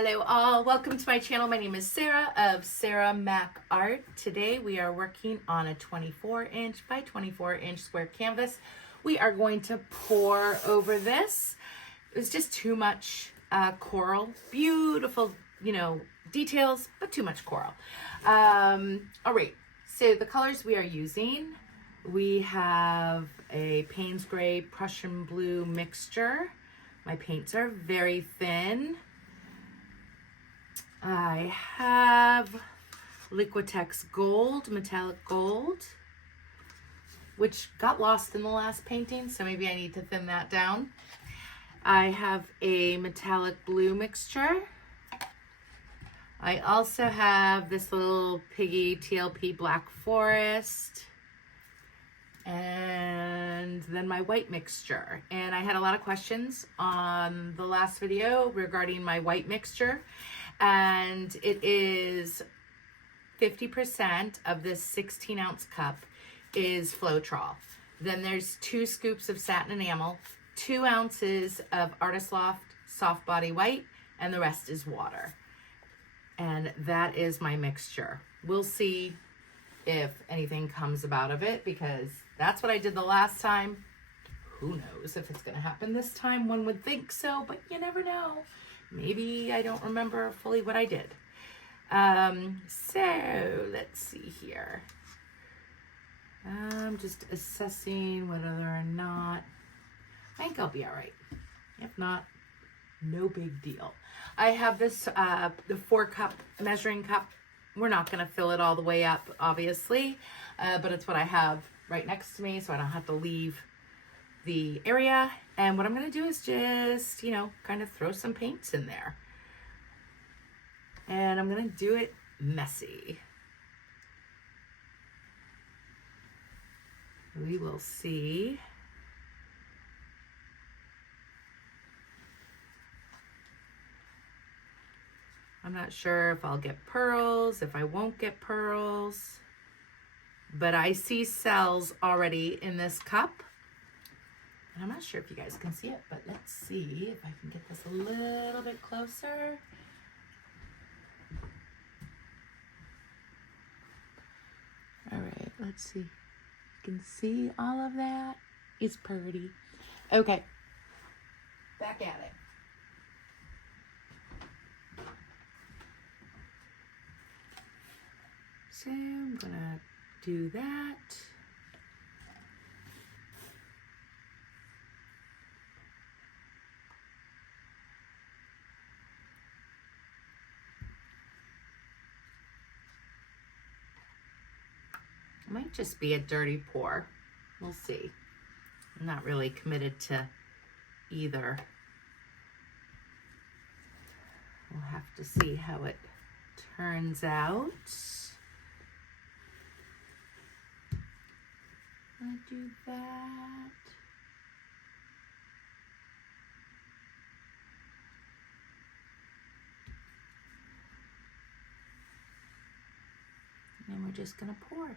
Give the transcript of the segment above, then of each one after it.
Hello all, welcome to my channel. My name is Sarah of Sarah Mack Art. Today we are working on a 24-inch by 24-inch square canvas. We are going to pour over this. It was just too much coral. Beautiful, details, but too much coral. All right, so the colors we are using, we have a Payne's Gray Prussian Blue mixture. My paints are very thin. I have Liquitex Gold, metallic gold, which got lost in the last painting, so maybe I need to thin that down. I have a metallic blue mixture. I also have this little piggy TLP Black Forest, and then my white mixture. And I had a lot of questions on the last video regarding my white mixture. And it is 50% of this 16-ounce cup is Floetrol. Then there's 2 scoops of satin enamel, 2 ounces of Artist Loft soft body white, and the rest is water. And that is my mixture. We'll see if anything comes about of it, because that's what I did the last time. Who knows if it's gonna happen this time? One would think so, but you never know. Maybe I don't remember fully what I did. So let's see here. I'm just assessing whether or not, I think I'll be all right. If not, no big deal. I have this, the 4-cup measuring cup. We're not gonna fill it all the way up, obviously, but it's what I have right next to me, so I don't have to leave the area. And what I'm going to do is just, kind of throw some paints in there. And I'm going to do it messy. We will see. I'm not sure if I'll get pearls, if I won't get pearls, but I see cells already in this cup. And I'm not sure if you guys can see it, but let's see if I can get this a little bit closer. All right, let's see. You can see all of that. It's pretty. Okay, back at it. So I'm gonna do that. It might just be a dirty pour. We'll see. I'm not really committed to either. We'll have to see how it turns out. I'll do that. And then we're just gonna pour.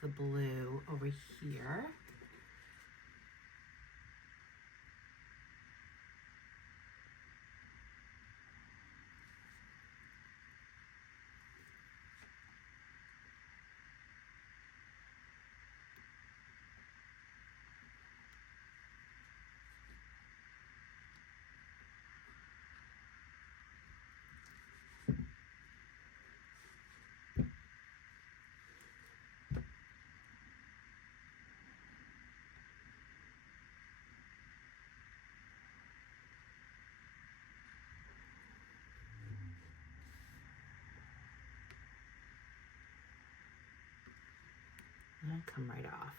the blue over here. And it'll come right off.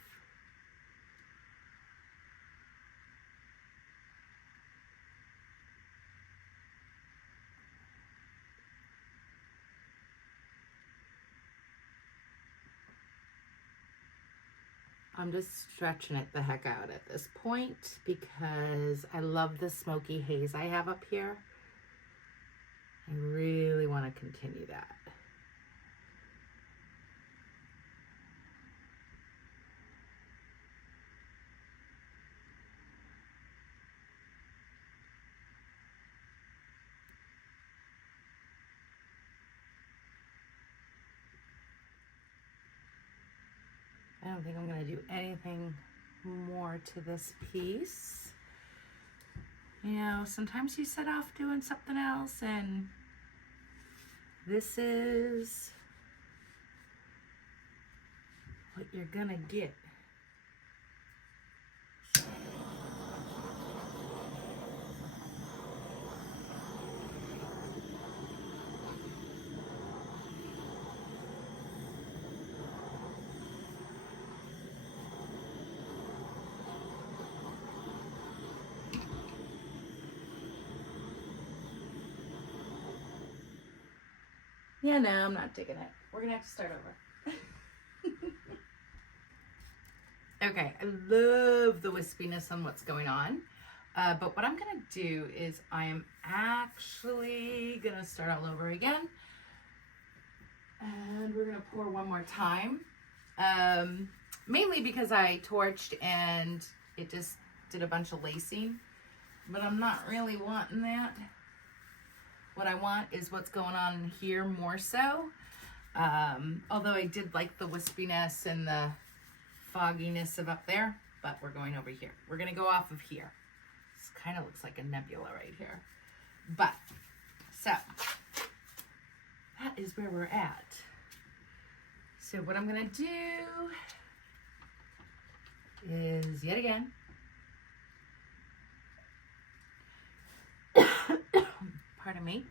I'm just stretching it the heck out at this point because I love the smoky haze I have up here. I really want to continue that. I don't think I'm going to do anything more to this piece. You know, sometimes you set off doing something else, and this is what you're going to get. Yeah, no, I'm not digging it. We're gonna have to start over. Okay, I love the wispiness on what's going on. But what I'm gonna do is I am actually gonna start all over again. And we're gonna pour one more time. Mainly because I torched and it just did a bunch of lacing. But I'm not really wanting that. What I want is what's going on here more so. Although I did like the wispiness and the fogginess of up there, but we're going over here. We're gonna go off of here. This kind of looks like a nebula right here. But, so, that is where we're at. So what I'm gonna do is, yet again, pardon me.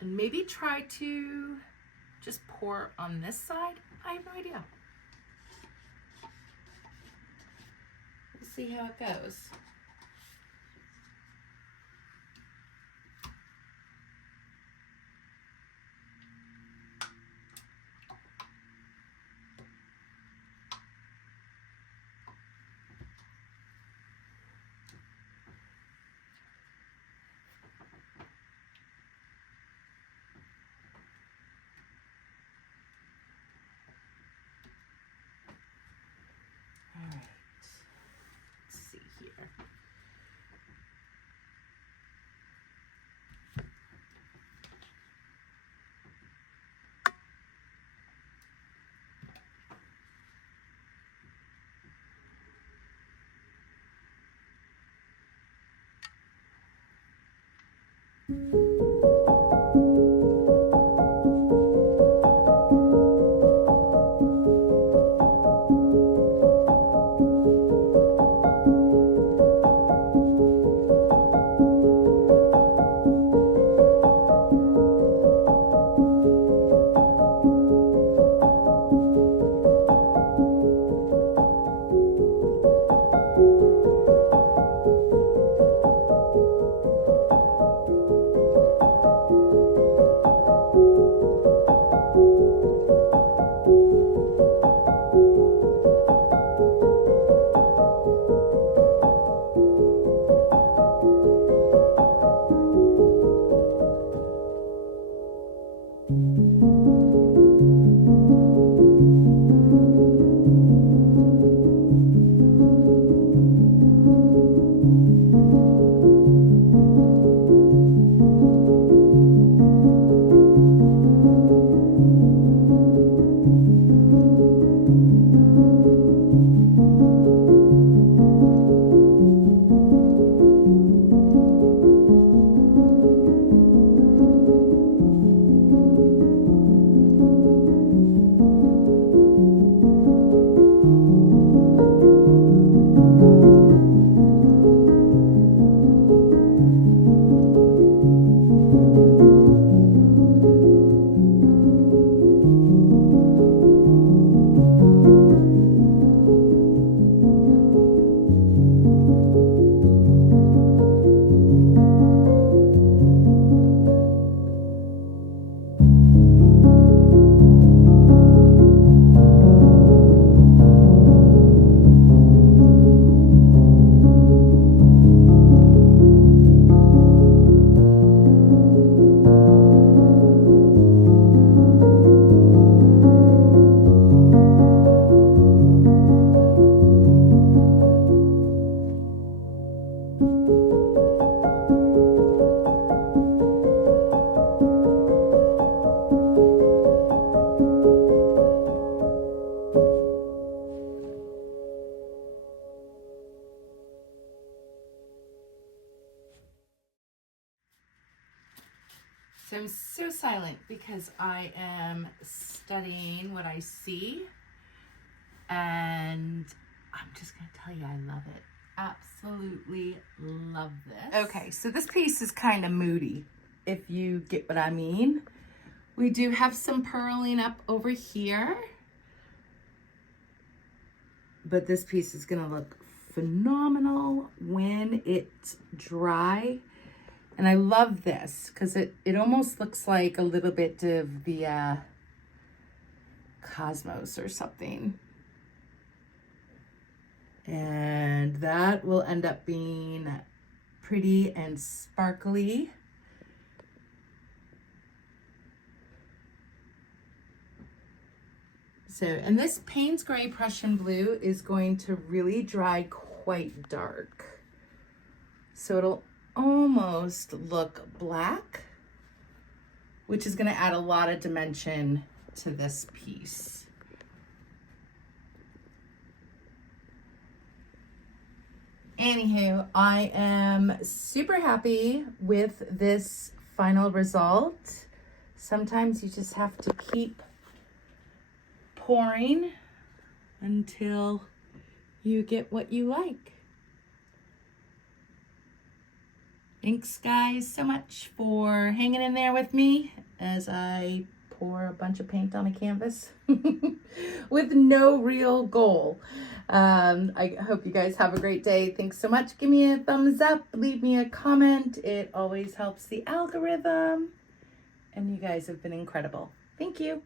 And maybe try to just pour on this side. I have no idea. We'll see how it goes. So I'm so silent because I am studying what I see, and I'm just going to tell you I love it. Absolutely love this. Okay, so this piece is kind of moody, if you get what I mean. We do have some purling up over here, but this piece is going to look phenomenal when it's dry. And I love this because it almost looks like a little bit of the Cosmos or something. And that will end up being pretty and sparkly. So, and this Payne's Gray Prussian Blue is going to really dry quite dark. So it'll almost look black, which is going to add a lot of dimension to this piece. Anywho, I am super happy with this final result. Sometimes you just have to keep pouring until you get what you like. Thanks guys so much for hanging in there with me as I pour a bunch of paint on a canvas with no real goal. I hope you guys have a great day. Thanks so much. Give me a thumbs up, leave me a comment. It always helps the algorithm. And you guys have been incredible. Thank you.